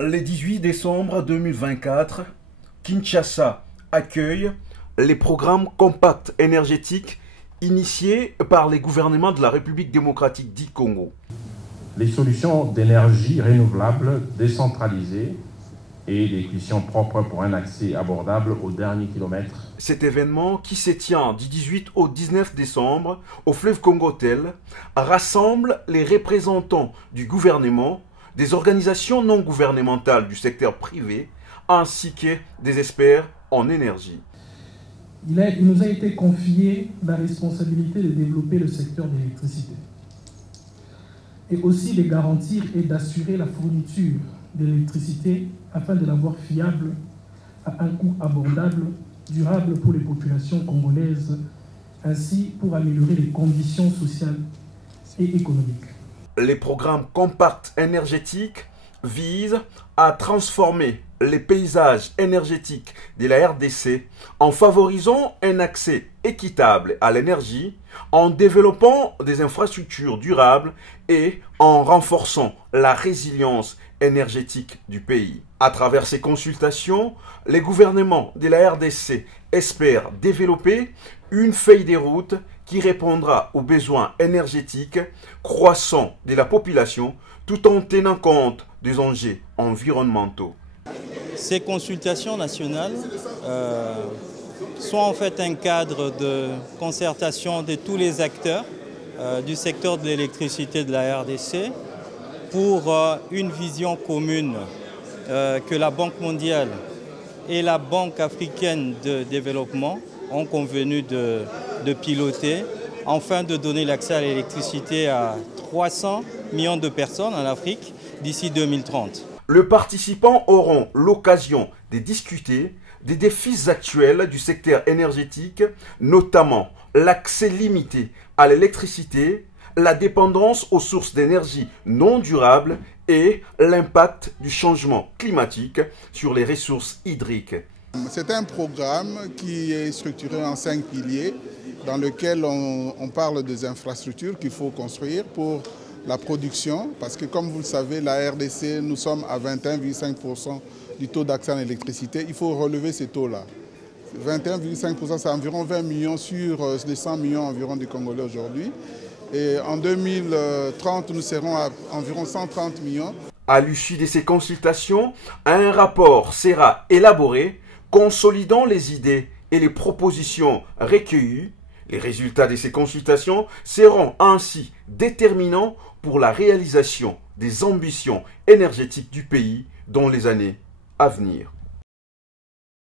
Le 18 décembre 2024, Kinshasa accueille les programmes compacts énergétiques initiés par les gouvernements de la République démocratique du Congo. Les solutions d'énergie renouvelable décentralisées et des cuissons propres pour un accès abordable au dernier kilomètre. Cet événement, qui se tient du 18 au 19 décembre au fleuve Congo-Tel, rassemble les représentants du gouvernement, des organisations non gouvernementales du secteur privé, ainsi que des experts en énergie. Il nous a été confié la responsabilité de développer le secteur de l'électricité et aussi de garantir et d'assurer la fourniture de l'électricité afin de l'avoir fiable à un coût abordable, durable pour les populations congolaises, ainsi pour améliorer les conditions sociales et économiques. Les programmes compacts énergétiques visent à transformer les paysages énergétiques de la RDC en favorisant un accès équitable à l'énergie, en développant des infrastructures durables et en renforçant la résilience énergétique du pays. À travers ces consultations, les gouvernements de la RDC espèrent développer une feuille de route qui répondra aux besoins énergétiques croissants de la population tout en tenant compte des enjeux environnementaux. Ces consultations nationales sont en fait un cadre de concertation de tous les acteurs du secteur de l'électricité de la RDC pour une vision commune que la Banque mondiale et la Banque africaine de développement ont convenu de piloter, afin de donner l'accès à l'électricité à 300 millions de personnes en Afrique d'ici 2030. Les participants auront l'occasion de discuter des défis actuels du secteur énergétique, notamment l'accès limité à l'électricité, la dépendance aux sources d'énergie non durables et l'impact du changement climatique sur les ressources hydriques. C'est un programme qui est structuré en 5 piliers dans lequel on parle des infrastructures qu'il faut construire pour la production, parce que comme vous le savez, la RDC, nous sommes à 21,5% du taux d'accès en électricité. Il faut relever ces taux-là. 21,5%, c'est environ 20 millions sur les 100 millions environ du Congolais aujourd'hui. Et en 2030, nous serons à environ 130 millions. À l'issue de ces consultations, un rapport sera élaboré consolidant les idées et les propositions recueillies. Les résultats de ces consultations seront ainsi déterminants pour la réalisation des ambitions énergétiques du pays dans les années à venir.